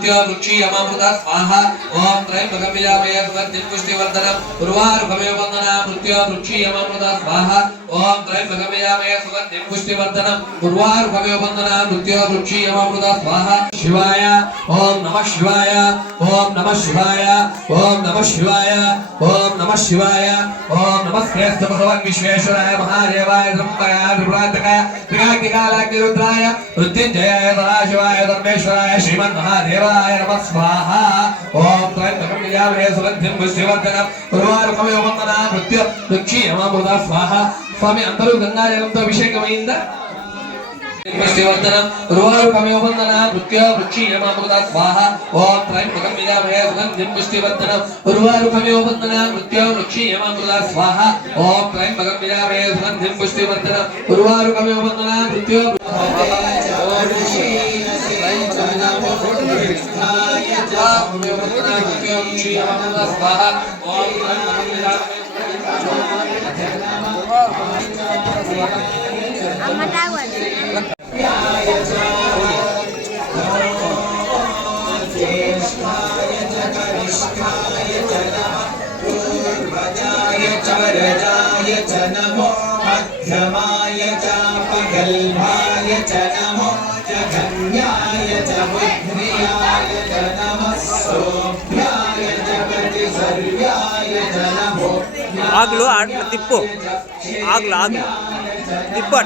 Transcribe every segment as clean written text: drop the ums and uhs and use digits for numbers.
मृत्यो वृक्षीयमामृता स्वाहा ओम त्रयंबकं यजामहे सुगन्धिं पुष्टिवर्धनम् उर्वारुकमेव वन्दना मृत्यो वृक्षीयमामृता स्वाहा ओम त्रयंबकं यजामहे सुगन्धिं पुष्टिवर्धनम् उर्वारुकमेव वन्दना मृत्यो वृक्षीयमामृता स्वाहा शिवाय ओम नमः शिवाय ओम नमः शिवाय ओम नमः शिवाय ओम नमः शिवाय ओम नमस्ते भगवान् विश्वेश्वराय महादेवाय त्र्यंबकाय त्रिपुरान्तकाय त्रिकाग्निकालाग्निरुद्राय मृत्युञ्जयाय सदाशिवाय धर्मेश्वराय श्रीमन्महादेवाय नमः स्वाहा ओम त्रयंबकं यजामहे सुगन्धिं पुष्टिवर्धनम् उर्वारुकमेव वन्दना मृत्यो वृक्षीयमामृता स्वाहा स्वामी अंदरू गंगाजలంతో అభిషేకమైందా पुष्टिवर्धनम् उर्वारुकमेव वन्दना मृत्यो वृक्षीयमामृता स्वाहा ओम त्रयंबकं यजामहे सुगन्धिं पुष्टिवर्धनम् उर्वारुकमेव वन्दना मृत्यो वृक्षीयमामृता स्वाहा ओम त्रयंबकं यजामहे सुगन्धिं पुष्टिवर्धनम् उर्वारुकमेव वन्दना मृत्यो स्वाहा वरदाय च नमो मध्यमाय च पगल्भाय च नमो जघन्याय च बुद्ध्याय च नमः सोभ्याय च प्रतिसर्व्याय च नमो आगलो तिप्पु आगलो तिप्पु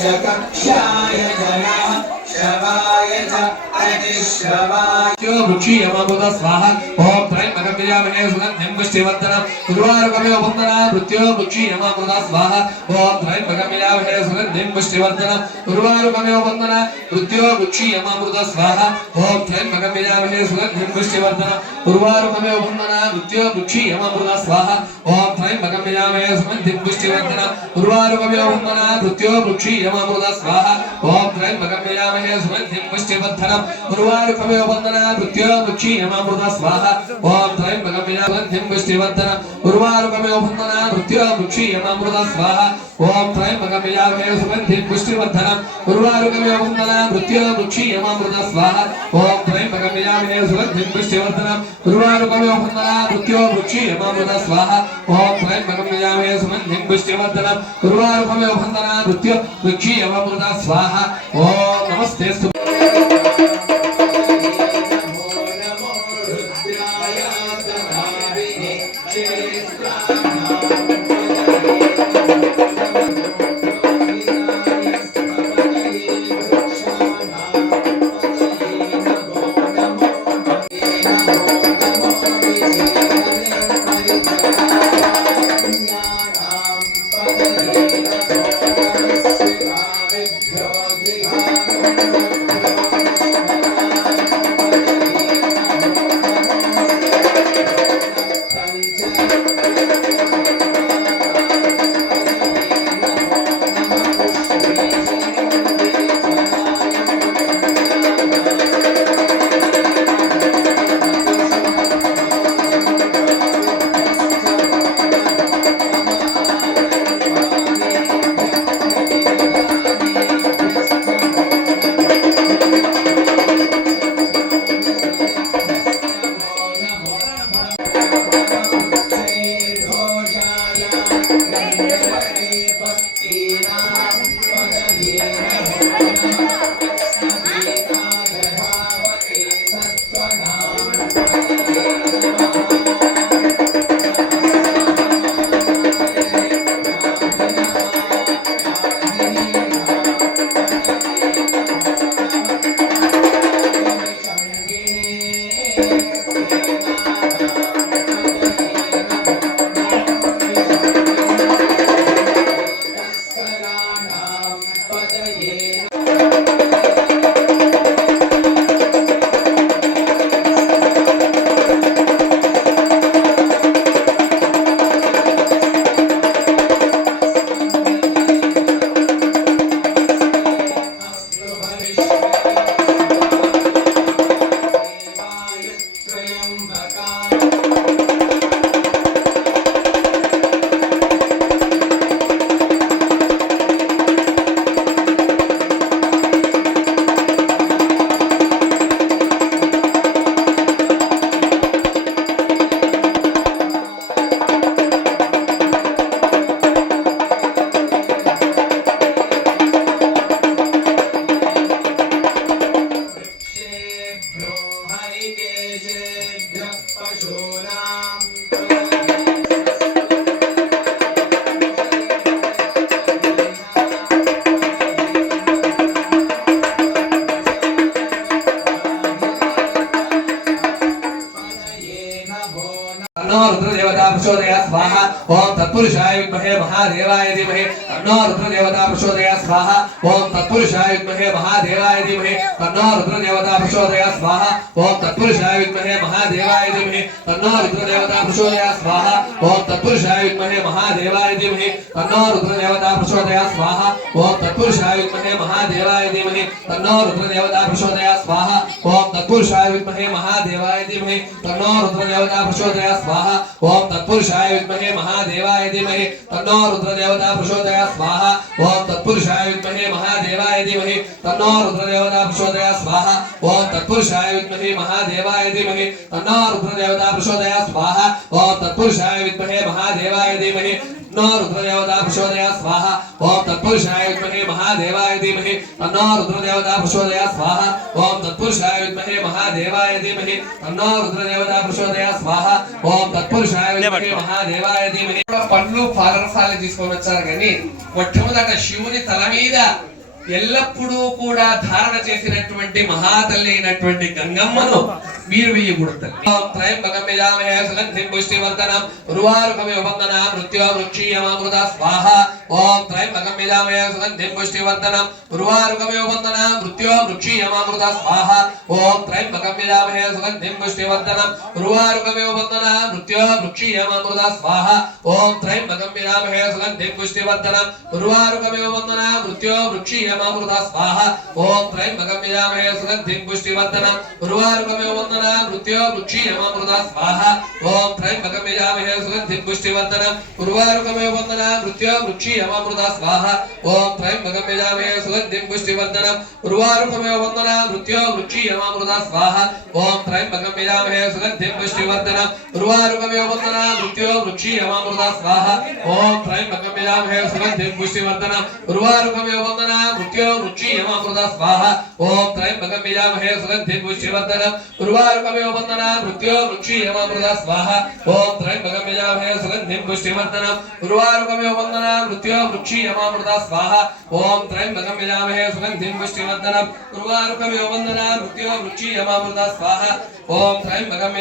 च कक्षाय च नमः शवाय च अधिश्रवाय वृक्षीयमामृता स्वाहा ओम त्रयंबकं यजामहे सुगन्धिं पुष्टिवर्धनम् उर्वारुकमेव वन्दना मृत्यो वृक्षीयमामृता स्वाहा ओम त्रयंबकं यजामहे सुगन्धिं पुष्टिवर्धनम् उर्वारुकमेव वन्दना मृत्यो वृक्षीयमामृता स्वाहा ओम त्रयंबकं यजामहे सुगन्धिं पुष्टिवर्धनम् उर्वारुकमेव वन्दना मृत्यो वृक्षीयमामृता स्वाहा ओम त्रयंबकं यजामहे सुगन्धिं पुष्टिवर्धनम् उर्वारुकमेव वन्दना मृत्यो वृक्षीयमामृता स्वाहा ओम त्रयंबकं यजामहे सुगन्धिं पुष्टिवर्धनम् उर्वारुकमेव वन्दना मृत्यो वृक्षीयमामृता स्वाहा ओम त्रयंबकं यजामहे पुष्टिवर्धनम् उर्वारुकमेव वन्दना मृत्यो वृक्षीयमामृता स्वाहा ओम त्रयंबकं यजामहे सुगन्धिं पुष्टिवर्धनम् उर्वारुकमेव वन्दना मृत्यो वृक्षीयमामृता स्वाहा ओम त्रयंबकं यजामहे सुगन्धिं पुष्टिवर्धनम् उर्वारुकमेव वन्दना मृत्यो वृक्षीयमामृता स्वाहा ओम त्रयंबकं यजामहे सुगन्धिं पुष्टिवर्धनम् उर्वारुकमेव वन्दना मृत्यो वृक्षीयमामृता स्वाहा ओम नमस्ते तन्नो रुद्रदेवता प्रचोदयात् स्वाहा ओम तत्पुरुषाय विद्महे महादेवाय धीमहि तन्नो रुद्रदेवता प्रचोदयात् स्वाहा ओम तत्पुरुषाय विद्महे महादेवाय धीमहि तन्नो रुद्रदेवता प्रचोदयात् स्वाहा ओम तत्पुरुषाय विद्महे महादेवाय धीमहि तन्नो रुद्रदेवता प्रचोदयात् स्वाहा ओम तत्पुरुषाय विद्महे महादेवाय धीमहि तन्नो रुद्रदेवता प्रचोदयात् स्वाहा ओम तत्पुरुषाय विद्महे महादेवाय धीमहि तन्नो रुद्रदेवता प्रचोदयात् स्वाहा ओम तत्पुरुषाय विद्महे महादेवाय धीमहि तन्नो रुद्रदेवता प्रचोदयात् स्वाहा ओम तत्पुरुषाय विद्महे महादेवाय धीमहि तन्नो रुद्रदेवता प्रचोदयात् स्वाहा ओम तत्पुरुषाय विद्महे महादेवाय धीमहि तन्नो रुद्रदेवता प्रचोदयात् स्वाहा ओम तत्पुरुषाय विद्महे महादेवाय धीमहि तन्नो रुद्रदेवता प्रचोदयात् स्वाहा ओम तत्पुरुषाय विद्महे महादेवाय धीमहि तन्नो रुद्रदेवता प्रचोदयात् स्वाहा ओम तत्पुरुषाय विद्महे महादेवाय धीमहि तन्नो रुद्रदेवता प्रचोदयात् स्वाहा ओम तत्पुरुषाय विद्महे महादेवाय धीमहि तन्नो रुद्रदेवता प्रचोदयात् स्वाहा ओम तत्पुरुषाय विद्महे महादेवाय धीमहि పండ్లు పాలరసాలు తీసుకొని వచ్చారు కానీ మొట్టమొదట శివుని తల మీద ఎల్లప్పుడూ కూడా ధారణ చేసినటువంటి మహాతల్లి అయినటువంటి గంగమ్మను మీరు వేయకూడదు. త్రయంబకం యజామహే సుగంధిం పుష్టివర్ధనం ఉర్వారుకమివ వందనాం మృత్యో వృక్షీయమామృత స్వాహ ఓం త్రయంబకం యజామహే సుగంధిం పుష్టివర్ధనం ఉర్వారుకమివ వందనాం మృత్యో వృక్షీయమామృత స్వాహ ఓం త్రయంబకం యజామహే సుగంధిం పుష్టివర్ధనం ఉర్వారుకమివ వందనాం మృత్యో వృక్షీయమామృత స్వాహ ఓం త్రయంబకం యజామహే సుగంధిం పుష్టివర్ధనం ఉర్వారుకమివ వందనాం మృత్యో వృక్షీయమామృత స్వాహ ఓం త్రయంబకం యజామహే సుగంధిం పుష్టివర్ధనం ఉర్వారుకమివ వందనాం మృత్యో వృక్షీయమామృత స్వాహ ఓం త్రయంబకం యజామహే సుగంధిం పుష్టివర్ధనం ఉర్వారుకమివ వందనాం మృత్యో వృక్షీయమామృత స్వాహ ఓం త్రయంబకం యజామహే సుగంధిం పుష్టివర్ధనం ఉర్వారుకమివ వందనాం మృత్యో వృక్షీయమామృత స్వాహ ఓం త్రయంబకం యజామహే సుగంధిం పుష్టివర్ధనం ఉర్వారుకమివ వందనాం మృత్యో వృక్షీయమామృత స్వాహ ఓం త్రయంబకం యజామహే సుగంధిం పుష్టివర్ధనం ఉర్వారుకమివ వందనాం మృత్యో వృక్షీయమామృత స్వాహ ఓం త్రయంబకం యజామహే సుగంధిం పుష్టివర్ధనం ఉర్వారుకమివ వందనాం మృత్యో వృక్షీయమామృత స్వాహ ఓం త్రయంబకం యజామహే సుగంధిం పుష్టివర్ధనం ఉర్వారుకమివ వందనాం మృత్యో వృక్షీయమామృత స్వాహ ఓం త్రయంబకం యజామహే సుగంధిం పుష్టివర్ధనం ఉర్వారుకమివ వందనాం మృత్యో వృక్షీయమామృత స్వాహ ఓం త్రయంబకం